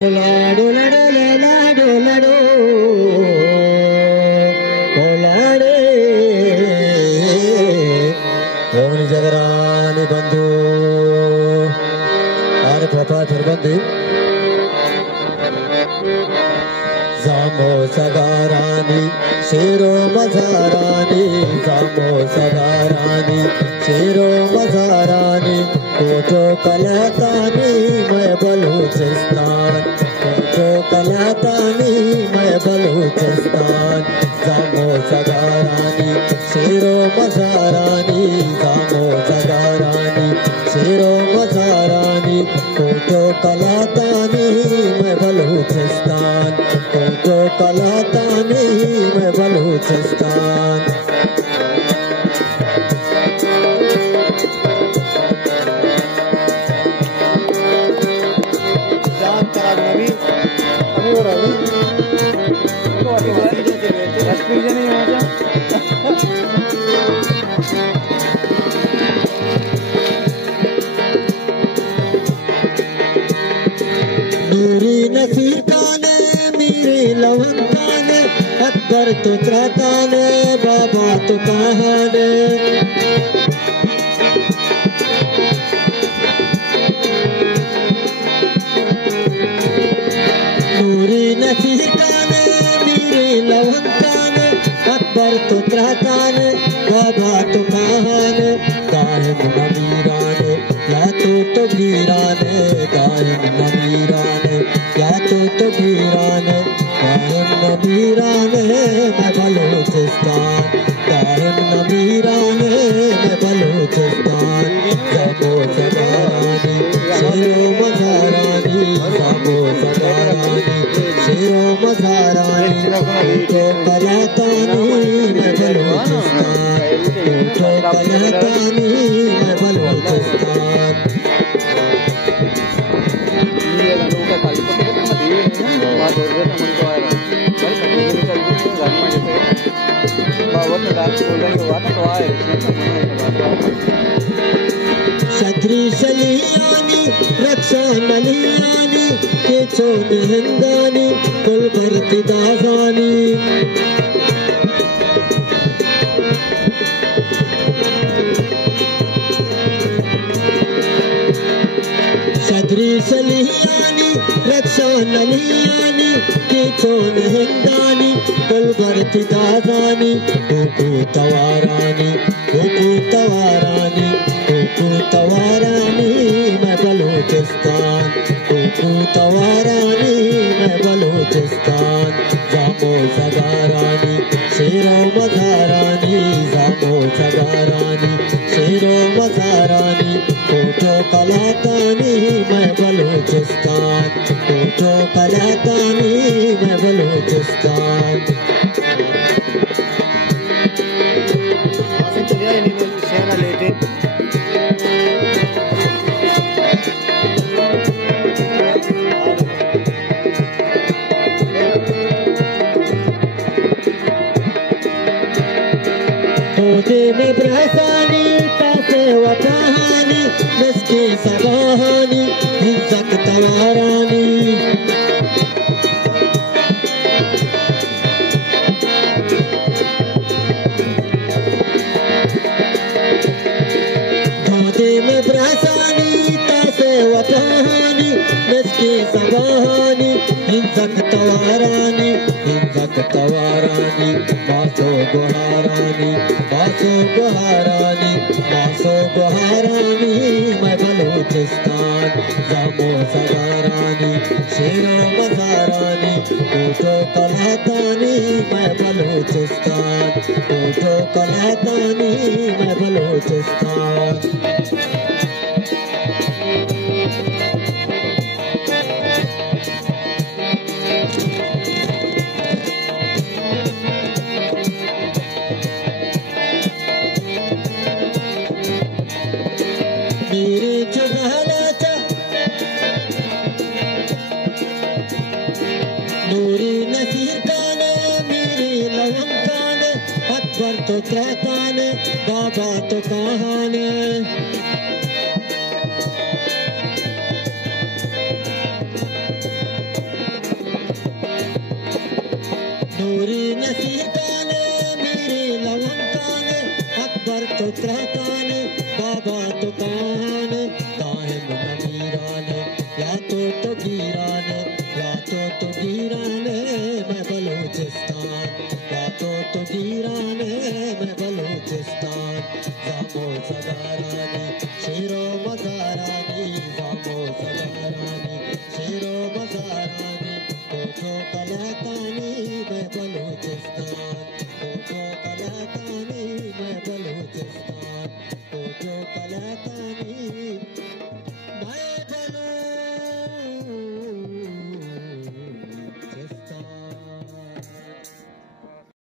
लाडो लडो लाडो लडो लाडे own Jagrani बंधु आरे पापा थरबंदी जामो सगारानी शेरो मजारानी जामो सगारानी शेरो मजारानी कोटो कलातानी मैं बलूचिस्तान कोटो कलातानी मैं बलूचिस्तान जामो सगारानी शेरो मजारानी जामो सगारानी शेरो मजारानी कोटो कलातानी मैं बलूचिस्तान कोटो कलातानी मैं बलूचिस्तान मेरी नसीकाने मेरे लवंगाने अकबर तो त्राताने बाबा तो कहाने मेरी नसीकाने मेरे लवंगाने अकबर तो त्राताने बाबा तो कहाने कायम नमीराने या तो भीराने कायम नमीराने या तो भीराने कायम नमीराने मैं बलूचिस्तान कायम नमीराने मैं बलूचिस्तान जामो सगारानी शेरो मजारानी जामो सगारानी शेरो मजारानी तो कलातानी मैं बलूचिस्तान तो कलातानी मैं बलूचिस्तान छत्री शलियानी रक्षा नलियानी के चोन हिंदानी कुल भरती दाजानी छत्री शलियानी रक्षा नलियानी के चोन हिंदानी कुल भरती दाजानी कुकू तवारानी मैं बलूचिस्तान कुकू तवारानी मैं बलूचिस्तान जामो सगारानी शेरो मजारानी जामो सगारानी शेरो मजारानी कोटो कलातानी मैं बलूचिस्तान कोटो कलातानी मैं बलूचिस्तान में ब्रहसानी तासे व कहानी नस्के सगाहानी हिंसक तवारानी धोते में ब्रहसानी तासे व कहानी नस्के सगाहानी हिंसक तवारानी बासो गुहारानी मैं बलूचिस्तान जामो सगारानी शेरो मजारानी कोटो कलातानी मैं बलूचिस्तान कोटो कलातानी मैं बलूचिस्तान मेरे जुगालाचा नूरी नसीकाने मेरे लवंगाने अकबर तो त्राताने बाबा तो कहाने नूरी नसीकान मेरे लवंकान अकबर तो त्रहकान बाबा तो कान दाहिम नमीरान या तो गीरान या तो गीरान मैं बलूचिस्तान या तो गीरान मैं बलूचिस्तान जामो सगारानी शेरो मजारानी जामो सगारानी शेरो मजारानी कोठो कलाकानी मैं बलूचिस्तान